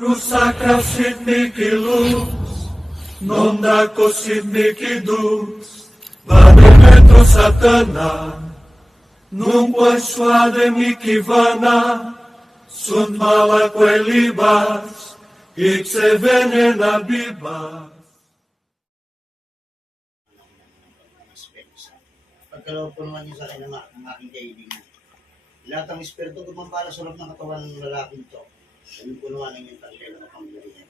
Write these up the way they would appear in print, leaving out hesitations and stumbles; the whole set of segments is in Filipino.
Rusakra sidniki luz, nondako sidniki dus, Bademetro satana, nung poiswade mikivana, sunt mala libas, ikse venena bibas. Pagkaloob po naman yun sa akin ng aking kaibigan. Lahat ng espiritu gumambala sa loob ng katawan ng lalaking ito. Ganun po naman ang yung tangkay ng pamilya niya.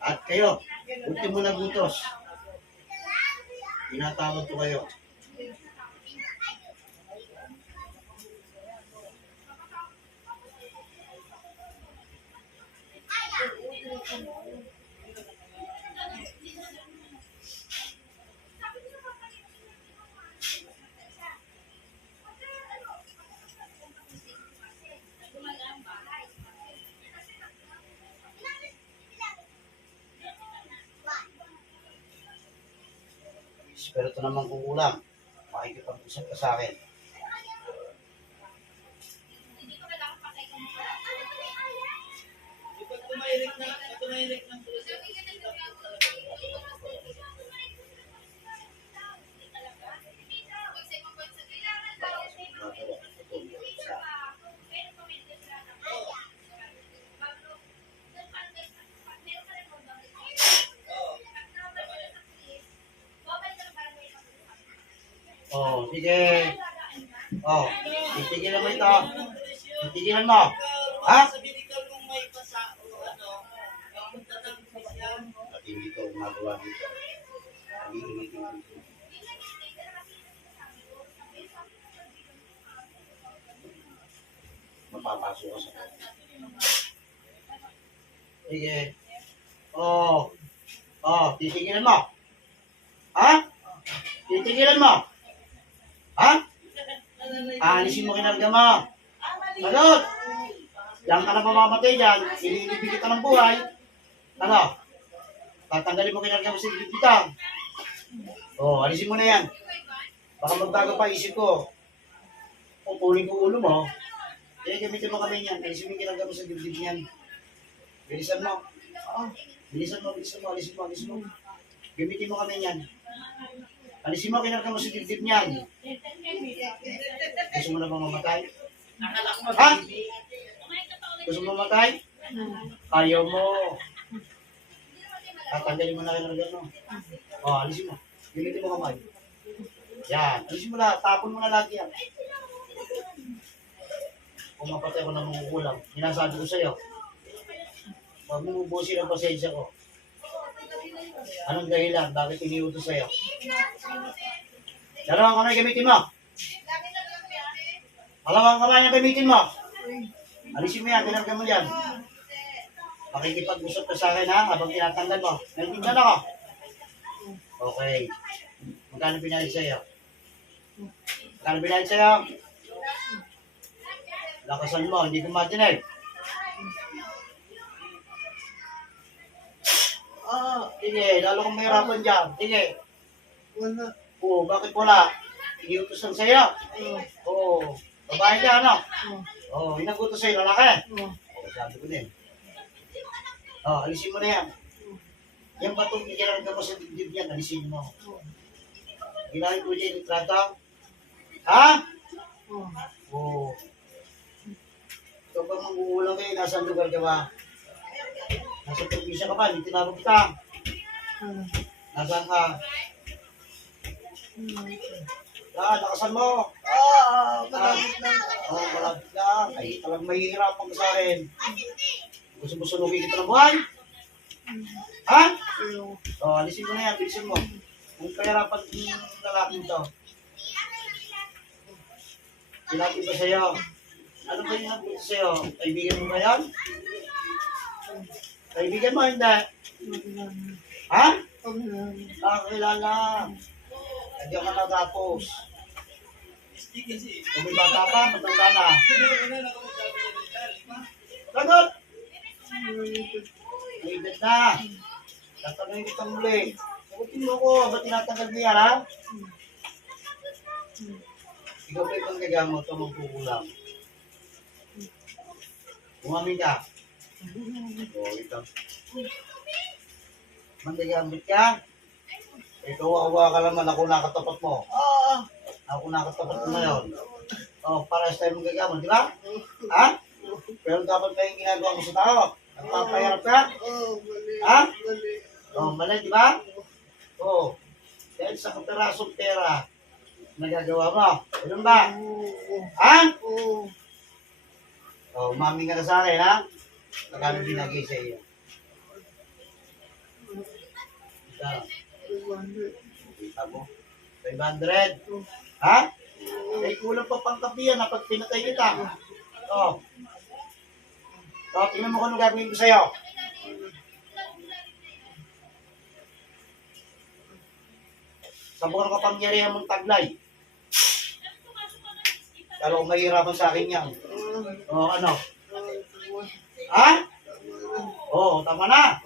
At kayo, ultimo na gutos. Tinatawag ko kayo. Espiritu naman kukulang. Makikipag-usap ka sa akin. Oh, sige. Oh, titigilan mo ito. Titigilan mo. Ha? At hindi ko gumagawa dito. Mapapasok ka sa sige. Oh. Oh, titigilan mo. Ha? Titigilan mo. Ha? Aalisin mo kinarga mo. Sagot! Diyan ka na mamamatay dyan. Ililibigit ka ng buhay. Ano? Tatanggalin mo kinarga mo sa ilibitang. O, alisin mo na yan. Baka magbago pa isip ko. Kung kunin ko ulo mo, gamitin mo kami yan. Alisin mo kinarga mo sa dibdib niyan. Bilisan mo. Bilisan mo. Alisin mo. Gamitin mo kami yan. Alisin mo, kinarga mo sa dibdib niyan. Gusto mo na bang mamatay? Ha? Gusto mo mamatay? Ayaw mo. Tatanggalin mo na kinarga mo. O, alisin mo. Gamitin mo kamay. Yan. Alisin mo na. Tapon mo na lagi yan. Kung mapatay ko na mangukulang, sinasabi ko sa'yo. Huwag mo ubusin ang pasensya ko. Anong dahilan? Bakit iniutos sa'yo? Dalawang kamay gamitin mo. Dalawang kamay ang gamitin mo. Alisin mo yan, kinarga mo yan. Pakikipag-usap ka sa akin ha, habang tinatanggal mo. Naintindihan ako? Okay. Magkano pinalit sa'yo? Magkano pinalit sa'yo? Lakasan mo, hindi ko matinig. Sige, lalo kong mahirapan dyan. Sige. Wala. Oo, bakit wala? Iniutos lang sa'yo. Oo. Babae ka, ano? Oo, inagutos sa'yo, lalaki. Oo, sabi ko din. Alisin mo na yan. Yan ba itong ikinarga mo sa dibdib yan? Alisin mo. Ginahin ko dyan, itrato. Ha? Oo. Ikaw ba manguulang kayo? Nasaan lugar ka ba? Nasa probinsya ka ba? Hindi tinawag kita. Nasaan ka? Lakasan mo. Malapit lang. Malapit lang. Ay, talagang mahihirapan ka sa akin. Gusto mo sunugin kita ng buhay? Ha? Alisin mo na yan. Bilisin mo. Kung kahirapan yung lalaking to. Sinabi ba sa'yo? Ano ba yung nabuti sa'yo? Kaibigan mo ba yan? Kaibigan mo, hindi? Ha? Nakakilala. Nandiyan ka natapos. Kung may bata pa, matanda na. Sagot! May edad na. Tatanungin kita muli. Sagutin mo ko, ba't tinatanggal niya, ha? Ikaw ba itong gagamot o magkukulang? Umamin ka. O, ito. Manggagamit ka? Ikaw, awa ka naman. Ako nakatapat mo. Ako nakatapat mo ngayon. O, pares tayo manggagamot, di ba? Ha? Pero dapat ba yung ginagawa mo sa tao? Nagpapayarap ka? Ha? O, mali, di ba? O, dahil sa kaperasong pera, nagagawa mo. Ganun ba? Ha? O, umami ka na sa akin, ha? Magkano binagay sa iyo? Ito. Kita mo? 500. Ha? Eh, kulang pa pang kape yan, pag pinatay kita. O. O, tingnan mo kung ano gagawin ko sa'yo. Sa buwan kapangyarihan mong taglay. Pero kung mahirapan sa akin yan. O, ano? Ha? Oo, tama na.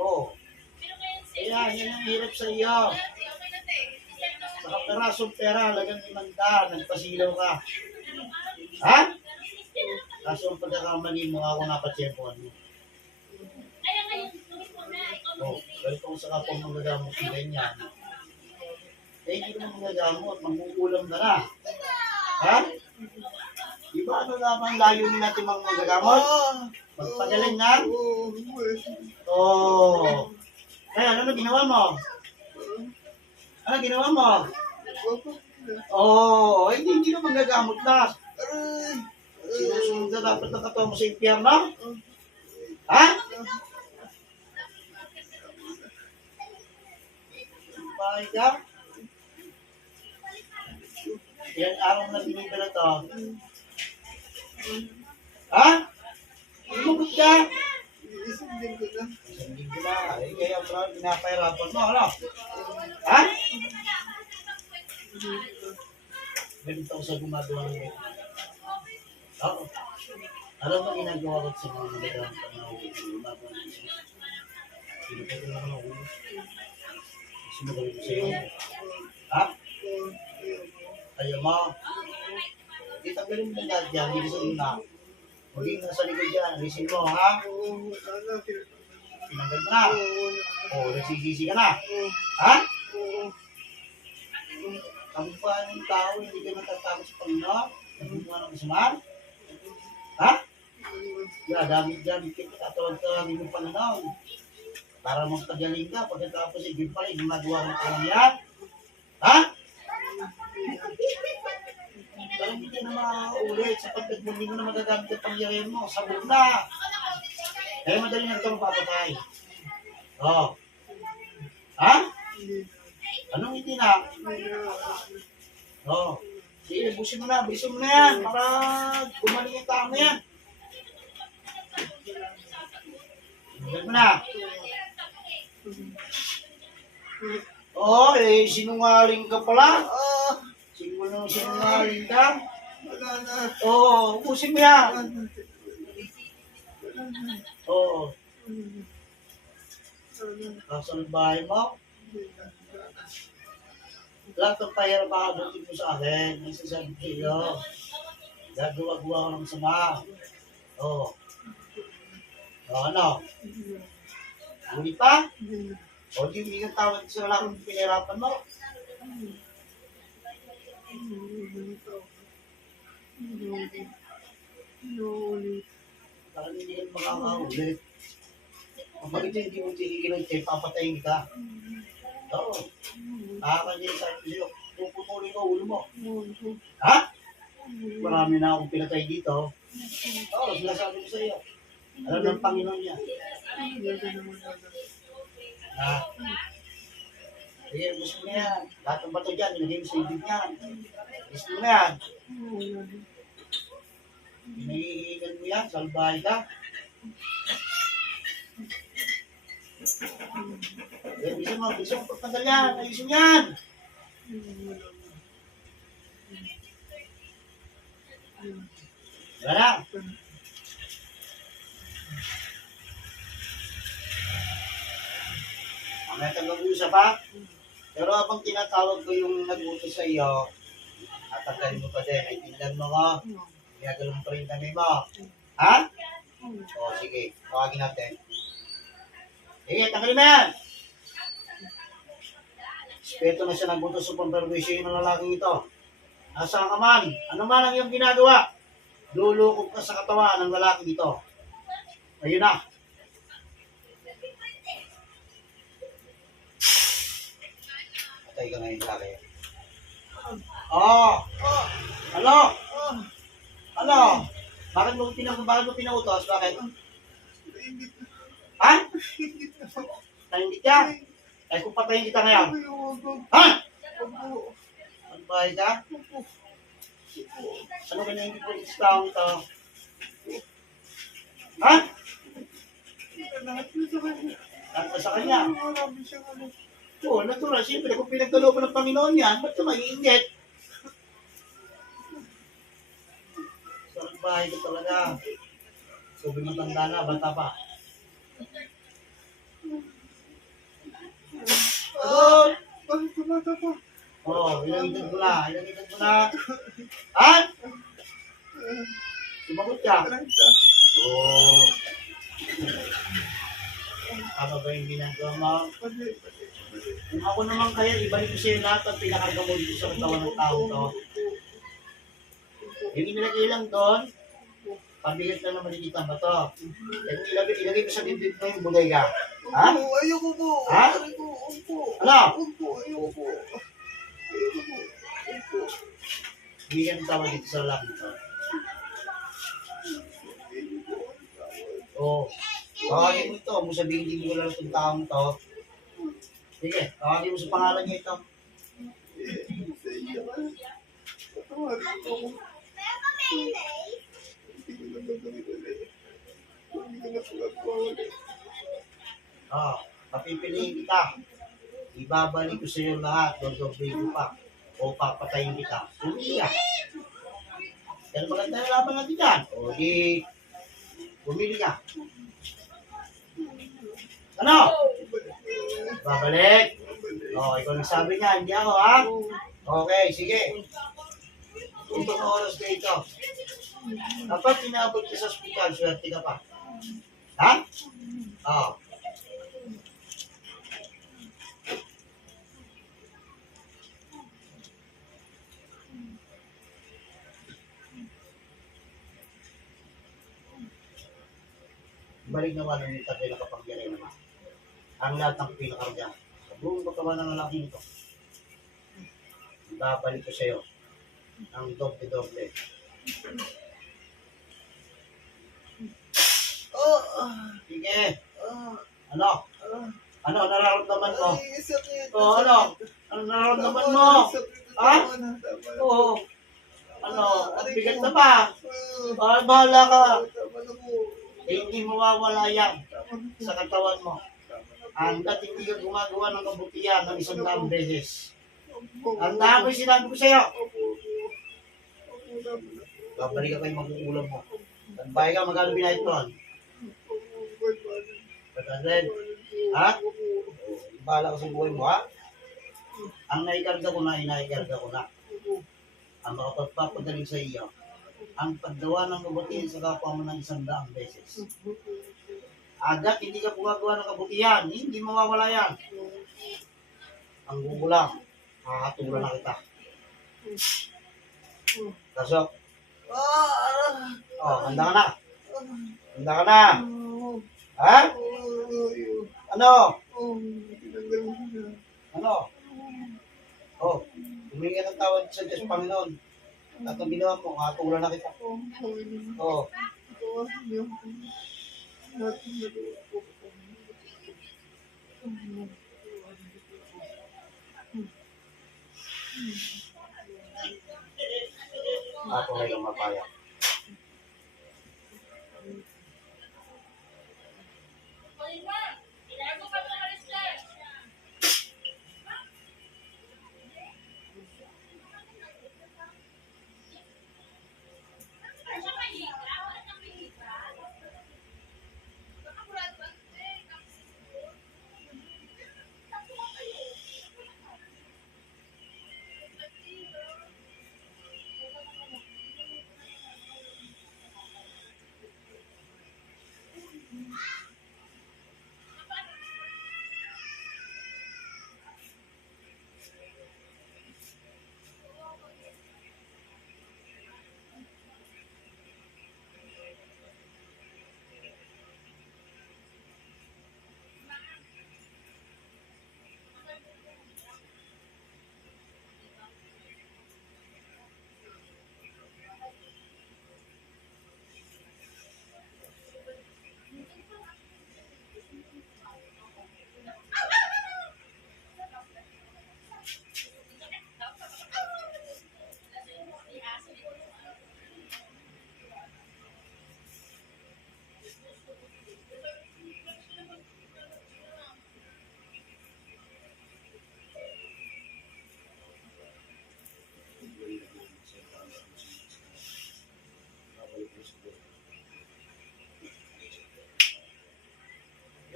Oo. Kaya, yan ang hirap sa iyo. Sa kaperasong pera, lagang 500, nagpasilaw ka. Ha? Kaso ang pagkakamali mo, ako napatsyempohan mo. Oo, dahil kung sa kapong magagamot ng ganyan, eh, hindi naman magagamot, manggugulam ka na. Ha? Di ba ano naman layunin natin mga magagamot? Magpagaling na? Oo. Kaya ano ginawa mo? Ano ginawa mo? Oo, hindi naman gagamot na. Sinusunod na dapat ang katawa mo sa impyerno? Ha? Bahay ka? Ilang araw na binibila to? Ha? Lumabot ka? Isang linggo na. Isang linggo na. Eh, kaya bro, pinapahirapan mo, ano? Ha? Ganito ako sa gumagawa ng ito. Oo. Alam mo ginagawa ko sa mga nagagawang panahon ng gumagawa ng ito. Pinipagod na ako ng ulo. Sumagawin ko sa'yo. Ha? Ayaw mo. Kita ka rin mo lahat dyan. Bilisin na. Maging nasa likod dyan. Bilisin mo, ha? Pinanggal mo na. O, nagsisisi ka na. Ha? Kami pa ng tao, hindi ka natatakot sa Panginoon? Nagbubuha ng kasamaan? Ha? Yeah, damit-damit kita tatawag-tawagin ng Panginoon. Para magpagaling ka, pagkatapos igil pa rin, gumagawa ng kalamyan. Ha? Dahil hindi ka na makaulit sapagkat hindi mo na magagamit ang pangyarihan mo. Sabog na. Kaya madali na ito mapapatay. Oh. Ha? Anong hindi na? Oh. Sige, busin mo na. Bilisin mo na yan para gumaling yung tao na yan. Bilisin mo na. Oh, eh, sinungaling ka pala. Sinungaling ka. Oo, ubusin mo yan. Oo. Kasan bahay mo? Lahat ng pahirap makabutin mo sa akin. May sasabi ko iyo. Gagawa-gawa ko ng sama. Oo. O, ano? Ulit pa? O, di hindi kang tawag sa wala kong pinahirapan mo. Parang hindi ka makakaulit. Ang bagay hindi mo tinigilan kayo, papatayin ka. Oo. Nakakanya sa iyo. Puputulin ko ulo mo. Ha? Marami na akong pinatay dito. Oo, sinasabi ko sa iyo. Alam ng Panginoon niya. Ha? Sige, gusto mo na yan. Lahat ng bato dyan, nilagay mo sa ibig niyan. Gusto mo na yan. Hinihigan mo yan, salbahay ka. Bilisan mo pagtanggal yan. Ayusin yan. Wala na. Mamaya tayo mag-uusap ha. Pero habang tinatawag ko yung nag-utos sa iyo, tatanggalin mo pa din. Ay, tindan mo ko. Ginagalo mo pa rin kami mo. Ha? O, sige. Tawagin natin. Sige, tanggalin mo yan. Respeto na siya nag-utos sa pamperwisyo ng lalaking ito. Nasaan ka man? Ano man ang iyong ginagawa? Lulukog ka sa katawan ng lalaking ito. Ayun na. Patay ka ngayon sa akin. Oh! Ano? Ano? Bakit mo pinautos? Bakit? Ha? Tahimik ka? Eh kung patayin kita ngayon. Ha? Magbahay ka? Ano ka na hindi po sa taong ito? Ha? Lahat ka sa kanya? Oo, natural. Siyempre, kung pinagkalooban ng Panginoon yan, ba't ka maiinggit? Sa bahay ko talaga. Sabi mo tanda na, bata pa. Oo, ilang edad mo na? Ha? Sumagot ka? Oo. Tama ba yung ginagawa mo? Kung ako naman kaya, ibalik ko sa'yo lahat ang pinakarga mo dito sa katawan ng tao to. Yung inilagay lang doon, pabigat lang naman dito ba to? Ilagay ko sa dibdib mo yung bodega. Ha? Ayoko po. Ha? Opo. Ano? Opo, ayoko po. Ayoko po. Opo. Hindi ka tawag dito sa lalaki to. Oo. Tawagin mo ito. Mo sabihin hindi mo lang itong taong to. Sige, tawagin mo sa pangalan niya ito. Sa iyo ka. Patawarin mo ako. Hindi ko na gagawin ulit. Hindi ko na pagagawa ulit. Papipiliin kita. Ibabalik ko sa iyo lahat. Dodobay ko pa. O papatayin kita. Pumili ka. Pero maganda na laban natin dyan. O di, pumili ka. Ano? Babalik. O, ikaw nagsabi niya. Hindi ako, ha? Okay, sige. Itong oras ka ito. Dapat inaabot ka sa hospital, swerte ka pa. Ha? Oo. Balik naman ang tatay na kapangyarihan naman. Ang lahat ng pinakarga. Sa buong katawan ng lalaki nito. Babalik ko sa iyo. Ang doble-doble. Sige. Ano? Ano nararamdaman mo? Ay, sakit. Ano? Ano nararamdaman mo? Ha? Oo. Ano? Ang bigat na ba? Bahala ka. Tama na po. Eh, hindi mawawala yan Tama na po. sa katawan mo. Tama na po. Hanggat hindi ka gumagawa ng kabutihan ng 100 beses. Opo. Ang dami sinabi ko sa'yo. Opo. Opo, tama na po. Babalik ka kayo mag-uulam mo. Tagbay ka, magkano binayad ko? Opo, Pagkasin. Ha? Bahala ka sa buhay mo, ha? Ang naikarga ko na, inaikarga ko na. Ang makapagpapagaling sa iyo, ang paggawa ng kabutihan sa kapwa mo ng 100 beses. Agad, hindi ka gumagawa ng kabutihan, hindi mawawala yan. Ang gugulang, makakatula na kita. Kasok. Oh, handa ka na. Handa ka na. Ha? Ano? Ano? Oh, humingi ka ng tawad sa Diyos, Panginoon. At ang ginawa mo, makakatula na kita. Oh, ako ay kang mapaya.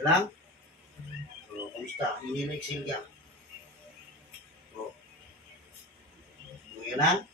Ito lang? So, kamusta? Hindi na exhale ka. So, okay na?